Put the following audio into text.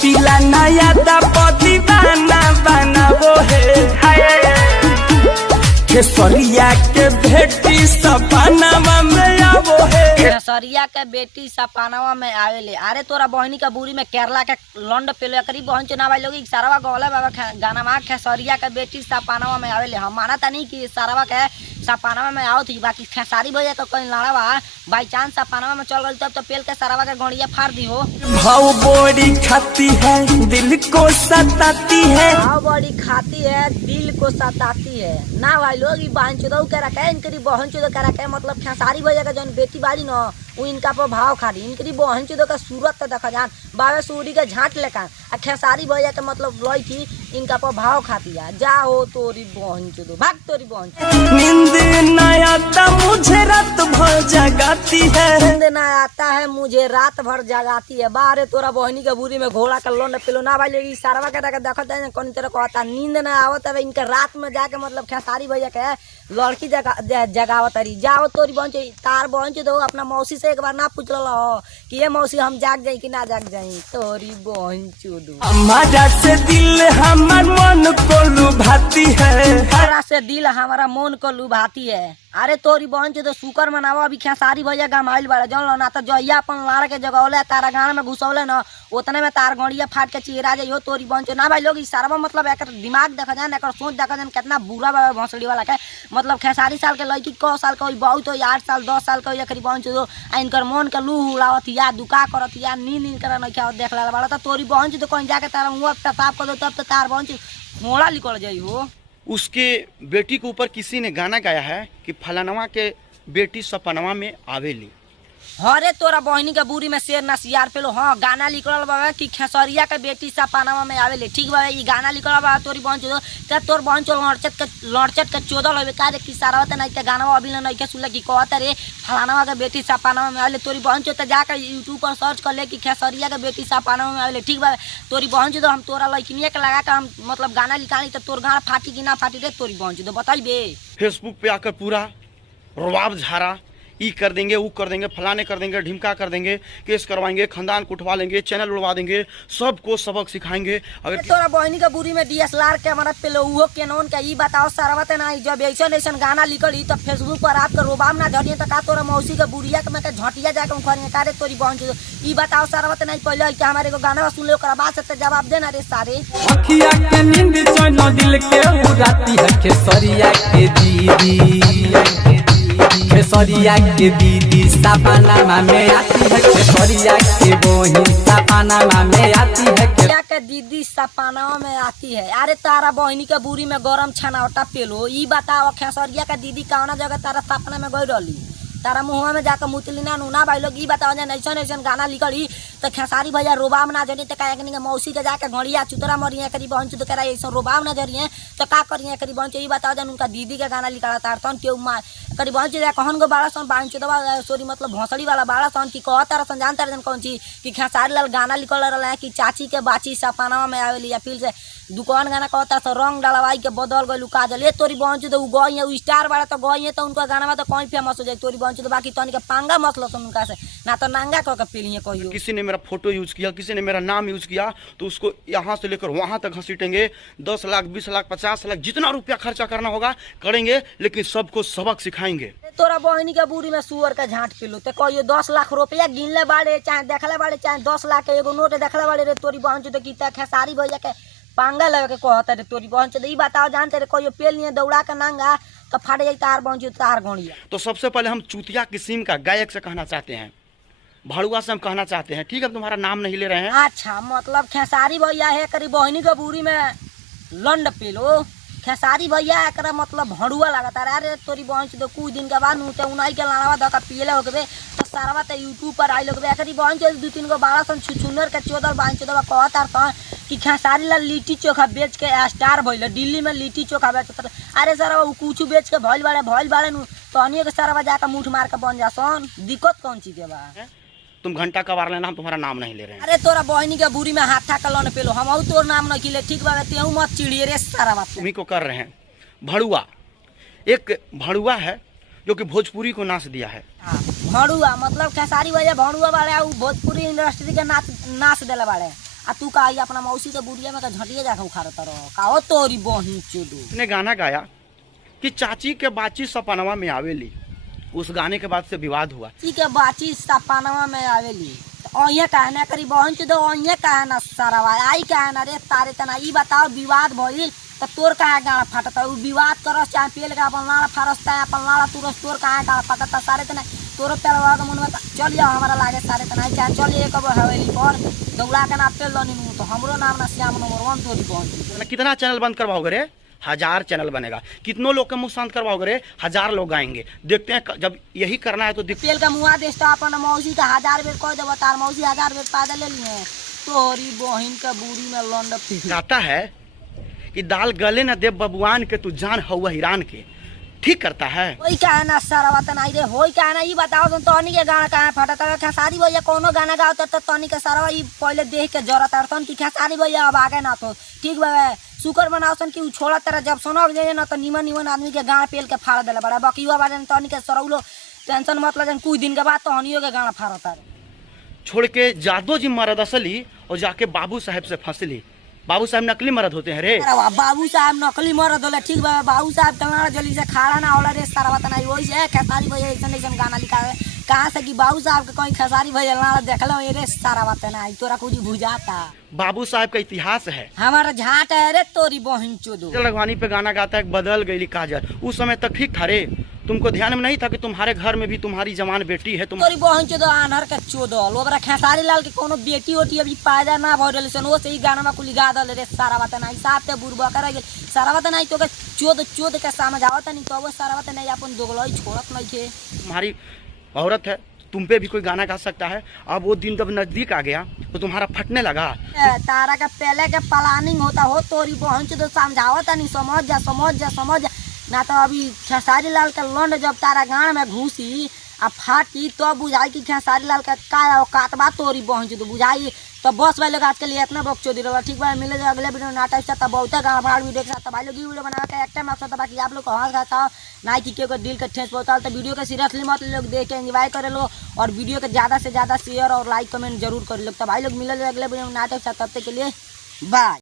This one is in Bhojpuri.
छपिला नया दपदी बना बनावो है खेसरिया के बेटी सपनावा में आवो है। खेसरिया के बेटी सपनावा में आवेले। अरे तोरा बहनी का बुरी में केरला के लंड पेलो करीब बहन चुनाव लोग सारावा गौले बाबा गाना में खेसरिया के बेटी सपनावा में आवेले। हम माना था नहीं कि सारावा के सपनावा में आओ थी, बाकी खेसारी भैया तो कहीं लड़ा बा बाई चांस सपनावा में चल गई तब तो पेल के सारावा के गड़िया फाड़ दी हो। भाव बड़ी खाती है दिल को सताती है, भाव बड़ी खाती है दिल को सताती है ना भाई लोग। बहन चुदऊ के रखे इनकरी बहन चुदो के रखे मतलब खेसारी भैया का जौन बेटी बाड़ी न वो इनका पर भाव खाली इनकरी बहन चुदो का सूरत तो देखा जान बाबे सूरी के झाट लेकर आ खेसारी भैया के मतलब लई की इनका पर भाव खाती है। जा हो तोरी बहन चुदो भाग तोरी बहन चुदो। नींद न आता मुझे रात भर जगाती है, नींद न आता है मुझे रात भर जगाती है। बारे तोरा बहनी के बुरी में घोड़ा का लोन पेलो ना भाई लोग सारा के देखता है कौन तरह कहता नींद न आवत है इनके रात में जाके मतलब खेसारी भैया के लड़की जगावत रही। जाओ तोरी बहन तार बहन दो अपना मौसी से एक बार ना पूछ लो कि ये मौसी हम जाग जाई कि ना जाग जाई तोरी बहन चुदू। हमारा से दिल हमार मन को लुभाती है, हमारा से दिल हमारा मन को लुभाती है। अरे तोरी बहन चुदो शुकर मनावा अभी खेसारी भैया गमाइल बड़ा जौन लो ना तो जहिया अपन लाड़ के जगौले तारा गाँव में घुसौले न उतने में तार गड़िया फाट के चिरा जाइयो तोरी बहन चो ना भाई लोग सारा मतलब एक दिमाग देखा जाए एक सोच देखा जाए कितना बुरा बा भोसड़ी वाला के मतलब खेसारी साल के लड़की 1 साल के बहुत हो 8 साल 10 साल के एक बहन चो इनकर मन के लूह उड़ावत या दुका करत या नींद कर नहीं देख ला बड़ा तोरी बहन चो कहीं जाके तारा मुँह पेशाब कर दो तब तो तार बहन चो घोड़ा निकल जाई हो। उसके बेटी के ऊपर किसी ने गाना गाया है कि फलानवा के बेटी सपनवा में आवेली। हरे तोरा बहनी के बुरी में शेर नसियार पेलो हाँ गाना लिखल बाबा कि खेसरिया के बेटी सपनावा में आवेले ठीक बाबा ये गाना लिखल बा तोरी बहन चो त तोर बहन चो लड़चट के चोदल होबे का रे कि सारा त नहीं त गाना अभी नहीं के सुनले कि कहत रे फलानवा के बेटी सपनावा में आवेले। तोरी बहन चो त जाके यूट्यूब पर सर्च कर ले कि खेसरिया के बेटी सपनावा में आवेले ठीक बाबा। तोरी बहन चो हम तोरा लइकनिया के लगा के हम मतलब गाना निकाली त तोर गाना फाटी कि ना फाटी रे तोरी बहन चो बताइबे। फेसबुक पे आकर पूरा रुआब झारा ई कर देंगे वो कर देंगे फलाने कर देंगे ढिमका कर देंगे केस करवाएंगे खानदान कुटवा लेंगे चैनल उड़वा देंगे सबको सबक सिखाएंगे। अगर तोरा बहनी का बुरी में DSLR कैमरा पे लो वो केनोन का ई बताओ सारावत ना जब ऐसा गाना लिखल तो फेसबुक पर आपका रोबाम ना झड़िए तो का तोरा मौसी का बुढ़िया के मैं झटिया जाके उखड़िए का रे तोरी बहन चो ई बताओ सारावत नहीं पहले कि हमारे को गाना सुन लो ओकरा बाद से जवाब देना रे सारे। अखिया के नींद चैन दिल के उड़ाती है खेसरिया के दीदी, खेसरिया के दीदी सपनावा में आती है, खेसरिया के बहन सपनावा में आती है, खेसरिया के दीदी सपनावा में आती है। अरे तारा बहनी के बुरी में गरम छनावटा पेलो ई बताओ खेसरिया के दीदी कौना जगह तारा सपना में गई रही तारा मुँह में जाकर मुतली ना नूना भाई लोग ई बताओ जाए ऐसा गाना लिखल तो खेसारी भैया रोबाम ना जरिए तो का मौसी के जाके घड़िया चुतरा मरिए करी बहन चुत करा ऐसा रोबाम ना जरिए तो का करिए करी बहन ई बताओ जाए उनका दीदी के गाना लिखा तार तन के करी बहन चुत कहन गो बाड़ा सन बहन चुतवा सॉरी मतलब भोसड़ी वाला बाड़ा सन की कह तारा सन जानता रहे कौन चीज कि खेसारी लाल गाना लिखल रहा है कि चाची के बाची सपनावा में आवेली या फिर से दुकान गाना कहता तो रंग डलवाई के बदल गई काजल ये तोरी बहन चुत गई है स्टार वाला तो गई है तो उनका गाना तो कहीं फेमस हो जाए तोरी बहन चुत बाकी तनिक पांगा मसलो तो उनका से ना तो नांगा कह के पीलिए कहियो। किसी ने मेरा फोटो यूज किया किसी ने मेरा नाम यूज किया तो उसको यहाँ से लेकर वहां तक घसीटेंगे 10 लाख 20 लाख 50 लाख जितना रुपया खर्चा करना होगा करेंगे लेकिन सबको सबक सिखाएंगे। तोरा बहनी के बुरी में सुअर का झाट पिलो तो कहियो 10 लाख रुपया गिनले बाड़े चाहे देखले बाड़े चाहे 10 लाख के एगो नोट देखले बाड़े रे तोरी बहन चुत की खेसारी भैया के पांगा लगे के कहता रे तोरी बहन चुत ई बताओ जानते रे कहियो पेल नहीं दौड़ा के नांगा तो फाट जाई तार बहन चुत तार गणिया। तो सबसे पहले हम चूतिया किस्म का गायक से कहना चाहते हैं, भाड़ुआ से हम कहना चाहते हैं ठीक है तुम्हारा नाम नहीं ले रहे हैं। अच्छा मतलब खेसारी भैया है करी बहनी के बुरी में लंड पेलो खेसारी भैया एक मतलब भड़ुआ लगाता अरे तोरी बहन चो कुछ दिन के बाद नूते उनाई के लावा दका पियले होके तो सारा तो यूट्यूब पर आई लोग एकरी बहन चो 2-3 गो बाड़ा सन छुछुनर के चोदल बहन चो कहता तो कि खेसारी ला लिट्टी चोखा बेच के स्टार भइल दिल्ली में लिट्टी चोखा बेच अरे सर वो कुछ बेच के भइल बाड़े नु तो अनियो के सारा जाकर मुठ मार के बन जासन दिक्कत कौन चीज के बा। तुम घंटा कबार लेना हम तुम्हारा नाम नहीं ले रहे हैं। अरे तोरा बहनी के बुरी में हाथ था लन पेलो हम तोर नाम नहीं खिले ठीक बात तेहू मत चिड़िए रे सारा बात तुम्ही को कर रहे हैं। भड़ुआ एक भड़ुआ है जो कि भोजपुरी को नाच दिया है। भड़ुआ मतलब खेसारी भैया भड़ुआ वाले भोजपुरी इंडस्ट्री के नाच दिले बाड़े आ तू का अपना मौसी के बुढ़िया में का झटिया जाके उखाड़ता रहो का हो तोरी बहिन चोदो। ने गाना गाया कि चाची के बाची सपनवा में आवेली, उस गाने के बाद से विवाद हुआ। ची के बाची सपनवा में आवेली ओये कहना करी बहन चोदो ओये कहना सरवा आई कहना रे तारे तना ई बताओ विवाद भइल तो तोर कहाँ गाड़ा फाटता उ विवाद करस चाहे पेल का अपन लाड़ा फारसता है अपन लाड़ा तुरस तोर कहाँ गाड़ा फाटता सारे तना तोरो पेलवा के मन में चल जा हमारा लागे सारे तना चाहे चलिए कब हवेली पर दौड़ा के ना पेल लनी तो हमरो नाम ना श्याम नंबर 1 तोरी बहन। कितना चैनल बंद करवाओगे रे? 1000 चैनल बनेगा। कितनों लोग के मुंह शांत करवाओगे रे? 1000 लोग आएंगे। देखते हैं जब यही करना है तो पेल का मुआ देश तो अपन मौसी का 1000 बेर कह देबो तार मौसी 1000 बेर पैदल ले लिए तोरी बहन का बूढ़ी में लंड गाता है कि दाल गले न दे बबुआन के तू जान हवा हिरान के, ठीक करता है। वही कहना सरवा तना रे होई कहना ई बताओ तो तोनी के गाना कहाँ फटता खेसारी भैया कोनो गाना गाओ तो तोनी के सरवा ई पहले देख के जरत तन की खेसारी भैया अब आगे ना तो ठीक बा शुक्र बनाओसन कि उ छोड़ा तरह जब सुनब जे ना तो निमन निमन आदमी के गाना पेल के फाड़ देले बड़ा बकिवा बाजन तोनी के सरौलो टेंशन मतलब जन कुछ दिन के बाद तोहनियो के गाना फाड़ता छोड़ के जादो जी मरद असली और जाके बाबू साहब से फंसली। बाबू साहब नकली मरद होते हैं रे। बाबू साहब नकली मरद होला ठीक बा बाबू साहब कलना जल्दी से खाड़ा ना होला रे सरवा तना वही से खेसारी भैया ऐसन ऐसन गाना लिखावे कहाँ से कि बाबू साहब के कहीं खेसारी भैया लाड़ा देखलो रे सरवा तना तोरा कुछ बुझाता। बाबू साहब का इतिहास है हमारा झाट है रे तोरी बहन चोदो। रघवानी पे गाना गाता है बदल गई काजल, उस समय तक ठीक था रे, तुमको ध्यान में नहीं था कि तुम्हारे घर में भी तुम्हारी जवान बेटी है। तुम तोरी बहन चोदो आनर के चोदल ओकरा खेसारी लाल के कोनो बेटी ओटी अभी पैदा ना भ रहल सन ओ से ही गाना में कुली गा दल रे सारा बात नहीं साथ ते बुरबा कर गेल सारा बात नहीं तो के चोद चोद के समझावत नहीं तो वो सारा बात नहीं अपन दोगलई छोड़त नहीं थे। तुम्हारी औरत है, तुम पे भी कोई गाना गा सकता है। अब वो दिन जब नजदीक आ गया तो तुम्हारा फटने लगा। तारा का पहले के प्लानिंग होता हो तोरी बहन चोदो समझावत नहीं समझ जा ना तो अभी खेसारी लाल का लंड जब तारा गाँव में घुसी आ फाटी तो बुझाई कि खेसारी लाल का औकात बा तोरी बहन चोदो बुझाई तो बस भाई लोग आज के लिए इतना बकचोदी रहा ठीक बा मिले अगले वीडियो नाटक से तब बहुत गाँव भाड़ वीडियो के साथ भाई लोग वीडियो बना के एक टाइम मकसद बाकी आप लोग को हंस खाता ना कि के दिल के ठेस पहुंचा तो वीडियो के सीरियसली मत लोग देख के एंजॉय करे लो और वीडियो के ज़्यादा से ज़्यादा शेयर और लाइक कमेंट जरूर कर लो। तो भाई लोग मिले अगले वीडियो नाटक से तब तक के लिए बाय।